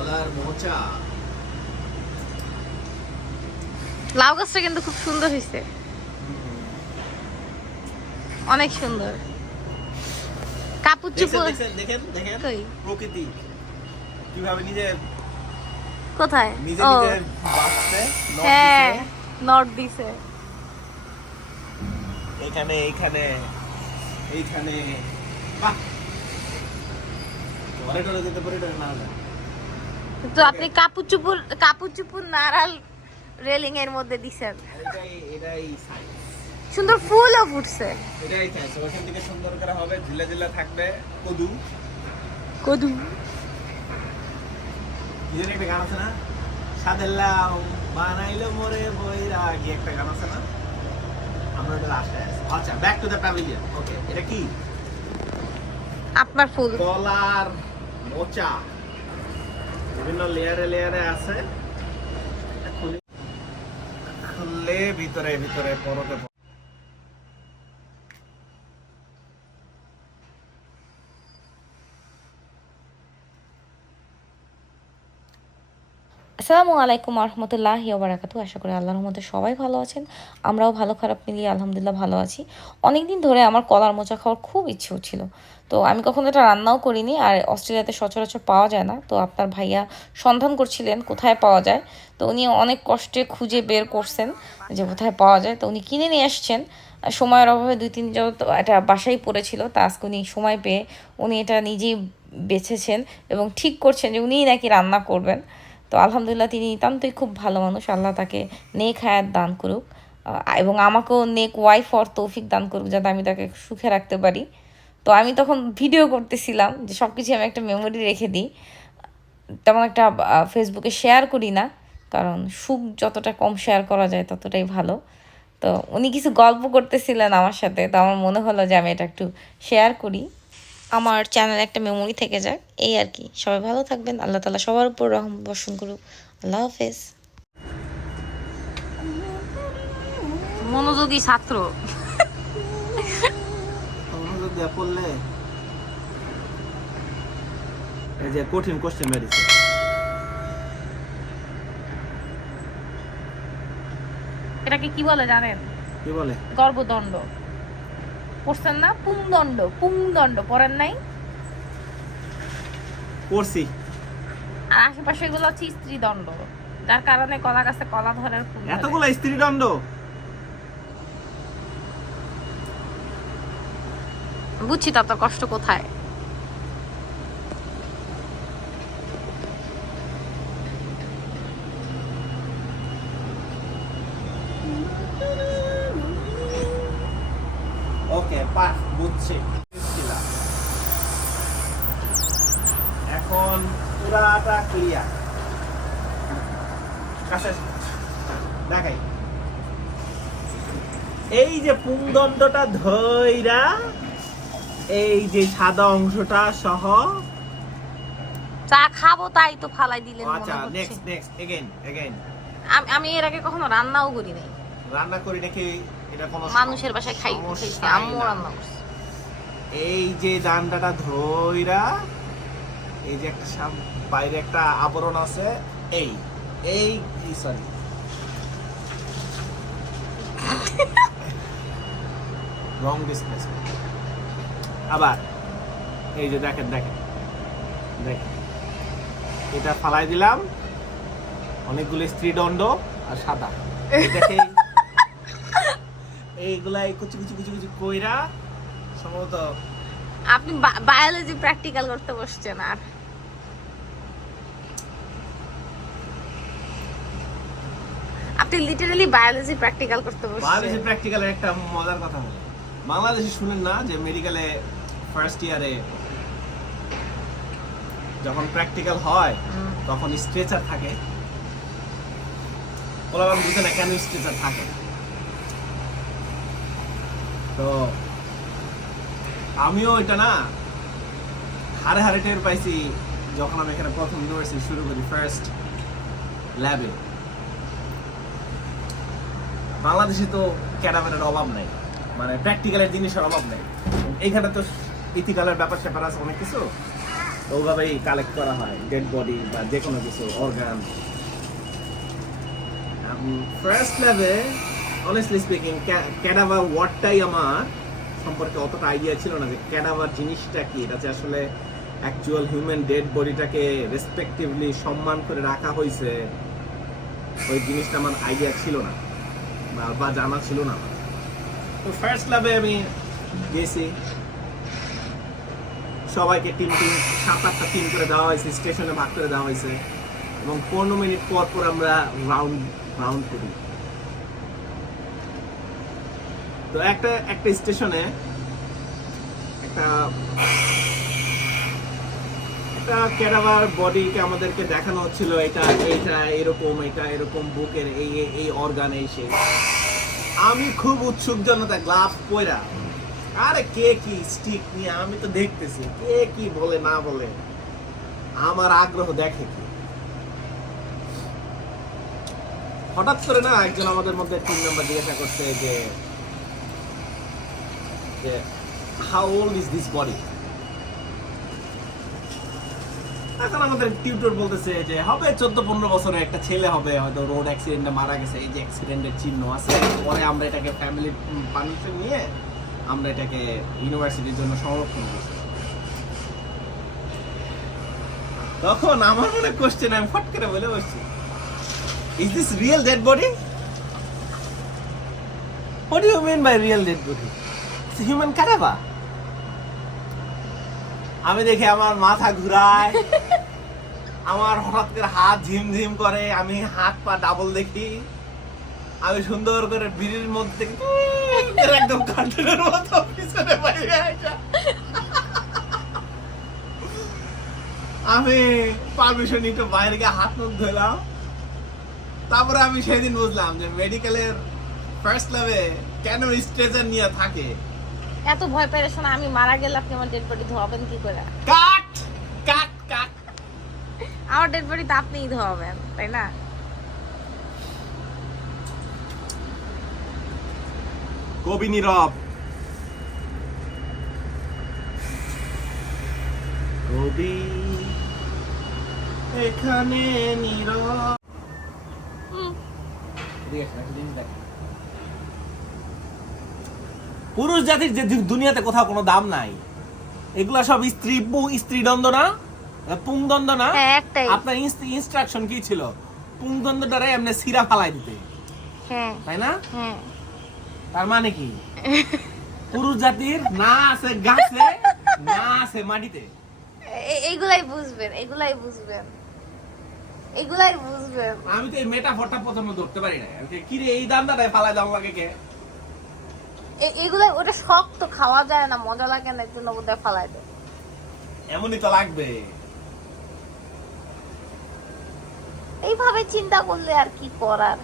কলার মোচা। লাউ গাছটা কিন্তু খুব সুন্দর হয়েছে অনেক সুন্দর। কাপড় চুপড় দেখেন দেখেন। প্রকৃতি। কীভাবে নিজে কোথায়? নিজে নিজে বাঁচতে হ্যাঁ। নট দিছে। এখানে এইখানে এইখানে। বাহ! ঘরে টরে যেতে পারি না যায় তো আপনি কাপড় চুপুর কাপড় চুপুর নাড়াল রেলিং এর মধ্যে দিছেন। সুন্দর ফুলও ফুটছে। এটাই ওখান থেকে সুন্দর করে হবে ঝিলা ঝিলা থাকবে কদু। কদু। কি একটা গান আছে না? সাদের বানাইলো মোরে বইরা কি একটা গান আছে না? আমরা এটা আশায় আছি। আচ্ছা back to the pavilion okay এটা কি? আপনার ফুল। কলার মোচা। বিভিন্ন লেয়ারে লেয়ারে আছে। খুলে ভিতরে ভিতরে পরতে আসসালামু আলাইকুম রহমতুল্লাহ বারাকাতু আশা করি আল্লাহর রহমতে সবাই ভালো আছেন, আমরাও ভালো, খারাপ মিলিয়ে আলহামদুলিল্লাহ ভালো আছি। অনেক দিন ধরে আমার কলার মোচা খাওয়ার খুব ইচ্ছে ছিল। তো আমি কখনো এটা রান্নাও করিনি আর অস্ট্রেলিয়াতে সচরাচর পাওয়া যায় না। তো আপনার ভাইয়া সন্ধান করছিলেন কোথায় পাওয়া যায়। তো উনি অনেক কষ্টে খুঁজে বের করছেন যে কোথায় পাওয়া যায়। তো উনি কিনে নিয়ে আসছেন। সময়ের অভাবে দুই, তিন এটা বাসায় পড়েছিল। তা আজকে উনি সময় পেয়ে উনি এটা নিজেই বেছেছেন এবং ঠিক করছেন যে উনিই নাকি রান্না করবেন। তো আলহামদুলিল্লাহ তিনি নিতান্তই খুব ভালো মানুষ। আল্লাহ তাকে নেক হায়াত দান করুক এবং আমাকেও নেক ওয়াইফ অর তৌফিক দান করুক যাতে আমি তাকে সুখে রাখতে পারি। তো আমি তখন ভিডিও করতেছিলাম যে সব কিছু আমি একটা মেমোরি রেখে দিই। তেমন একটা ফেসবুকে শেয়ার করি না, কারণ সুখ যতটা কম শেয়ার করা যায় ততটাই ভালো। তো উনি কিছু গল্প করতেছিলেন আমার সাথে, তো আমার মনে হলো যে আমি এটা একটু শেয়ার করি। আমার চ্যানেল একটা মেমোরি থেকে যাক। এই আর কি। সবাই ভালো থাকবেন। আল্লাহ তালা সবার উপর রহম বর্ষণ করুক। আল্লাহ হাফেজ। মনোযোগী ছাত্র। মনোযোগ দিয়ে পড়লে এই যে কঠিন কোশ্চেন বেরিয়েছে। এটাকে কি বলে জানেন? কি বলে? গর্ভদণ্ড। পড়ছেন না? পুংদণ্ড পুংদণ্ড পড়েন নাই? পড়ছি। আর আশেপাশে এগুলো হচ্ছে স্ত্রীদণ্ড যার কারণে কলা গাছে কলা ধরার। এতগুলো স্ত্রীদণ্ড? বুঝছি তা তোর কষ্ট কোথায়? ওকে পাস বুঝছি। এখন পুরাটা ক্লিয়ার দেখাই। এই যে পুংদণ্ডটা ধইরা এই যে সাদা অংশটা সহ। চা খাব তাই তো ফালাই দিলেন আচ্ছা। নেক্সট নেক্সট এগেইন এগেইন আমি- এর আগে কখনো রান্নাও করি নাই। রান্না করি নাকি মানুষের বাসায় খাই খাইছি আম্মু রান্না করছে। এই যে ডান্ডাটা ধইরা এই যে একটা সাম- বাইরে একটা আবরণ আছে এই এই সরি রং ডিসপ্লেসমেন্ট আবার এই যে দেখেন দেখেন দেখেন। এটা ফালাই দিলাম অনেকগুলো স্ত্রীদণ্ড আর সাদা। দেখেন এইগুলা এই কুচি কুচি কুচি কুচি কইরা সম্ভবত আপনি বায়োলজি প্র্যাকটিক্যাল করতে বসছেন আর। আপনি লিটারালি বায়োলজি প্র্যাকটিক্যাল করতে বসছেন। প্র্যাকটিক্যালের একটা মজার কথা বলি। বাংলাদেশে শুনেন না যে মেডিকেলে ফার্স্ট ইয়ারে যখন প্র্যাকটিক্যাল হয় তখন স্ট্রেচার থাকে। ওরা বুঝে না কেন স্ট্রেচার থাকে? তো আমিও এটা না হারে হারে টের পাইছি যখন আমি এখানে প্রথম ইউনিভার্সিটি শুরু করি ফার্স্ট ল্যাবে বাংলাদেশে তো ক্যাডামের অভাব নাই মানে প্র্যাকটিক্যালের জিনিসের অভাব নাই। এইখানে তো ইথিক্যালের ব্যাপার স্যাপার আছে অনেক কিছু। তো ওভাবেই কালেক্ট করা হয় ডেড বডি বা যে কোনো কিছু অর্গান ফার্স্ট লেভে অনেস্টলি স্পিকিং ক্যাডাভার ওয়ার্ডটাই আমার সম্পর্কে অতটা আইডিয়া ছিল না যে ক্যাডাভার জিনিসটা কি। এটা যে আসলে অ্যাকচুয়াল হিউম্যান ডেড বডিটাকে রেসপেক্টিভলি সম্মান করে রাখা হয়েছে, ওই জিনিসটা আমার আইডিয়া ছিল না, বা- জানা ছিল না তো ফার্স্ট ল্যাবে আমি গেছি। সবাইকে টিম টিম সাত আটটা টিম করে দেওয়া হয়েছে স্টেশনে ভাগ করে দেওয়া হয়েছে। এবং পনেরো মিনিট পর পর আমরা রাউন্ড রাউন্ড করি। তো একটা একটা স্টেশনে একটা একটা বডিকে আমাদেরকে দেখানো হচ্ছিল, এটা এটা, এরকম এটা, এরকম বুকের এই, এই- অর্গান এই সেই আমি খুব উৎসুক জনতা গ্লাভ পয়রা আরে কে কি স্টিক নিয়ে, আমি তো দেখতেছি, কে কি বলে, না বলে। আমার আগ্রহ দেখে কি। হঠাৎ করে না, একজন আমাদের মধ্যে তিন মেম্বার জিজ্ঞাসা করছে যে how old is this body এখন আমাদের টিউটর বলতেছে যে, হবে চোদ্দ, পনেরো বছরের একটা ছেলে হবে, হয়তো রোড অ্যাক্সিডেন্টে মারা গেছে, এই যে অ্যাক্সিডেন্টের চিহ্ন আছে, পরে আমরা এটাকে ফ্যামিলি পারমিশন নিয়ে আমরা এটাকে ইউনিভার্সিটির জন্য সংরক্ষণ করছি তখন আমার মনে কোশ্চেন আমি ফট করে বলে বসছি। Is this real dead body what you mean by real dead body human ক্যারাবা আমি দেখি আমার মাথা ঘুরায়। আমার হঠাৎ করে হাত ঝিমঝিম করে, আমি হাত পা ডাবল দেখি। আমি সুন্দর করে বিড়ির মধ্যে একদম কার্টুনের মতো পিছনে বাইরে আমি পারমিশন একটু বাইরে গিয়ে হাত মুখ ধুলাম। তারপরে আমি সেদিন বুঝলাম যে মেডিকেলের ফার্স্ট লেভে কেন স্ট্রেচার নিয়ে থাকে? এত ভয় পেয়ে শোনা আমি মারা গেলে আপনি আমার ডেড বডি ধোয়াবেন কি করে? কাট কাট কাট। আমার ডেড বডি তো আপনিই ধোয়াবেন তাই না? কবি নীরব। কবি এখানে নীরব। হুম। পুরুষ জাতির যে দুনিয়াতে কোথাও কোনো দাম নাই। এগুলা সব স্ত্রী স্ত্রী দ্বন্দ্ব না? পুংদ্বন্দ্ব না? হ্যাঁ আপনার ইনস্ট্রাকশন কি ছিল? পুংদ্বন্দ্বটারে এমনি সিরা ফালাই দিতে। হ্যাঁ। তাই না? হ্যাঁ। তার মানে কি? পুরুষ জাতির না আছে গাছে না আছে মাটিতে। এইগুলাই বুঝবেন এগুলাই বুঝবেন। এগুলাই বুঝবেন। আমি তো এই মেটাফরটা প্রথমে ধরতে পারি না কি রে এই দান্দাটায় ফালাই দাও লাগে কে? এ- এগুলাই ওটা শক্ত খাওয়া যায় না মজা লাগে না এর জন্য বোধহয় ফালাই দেয়। এমনই তো লাগবে। এইভাবে চিন্তা করলে আর কি করার?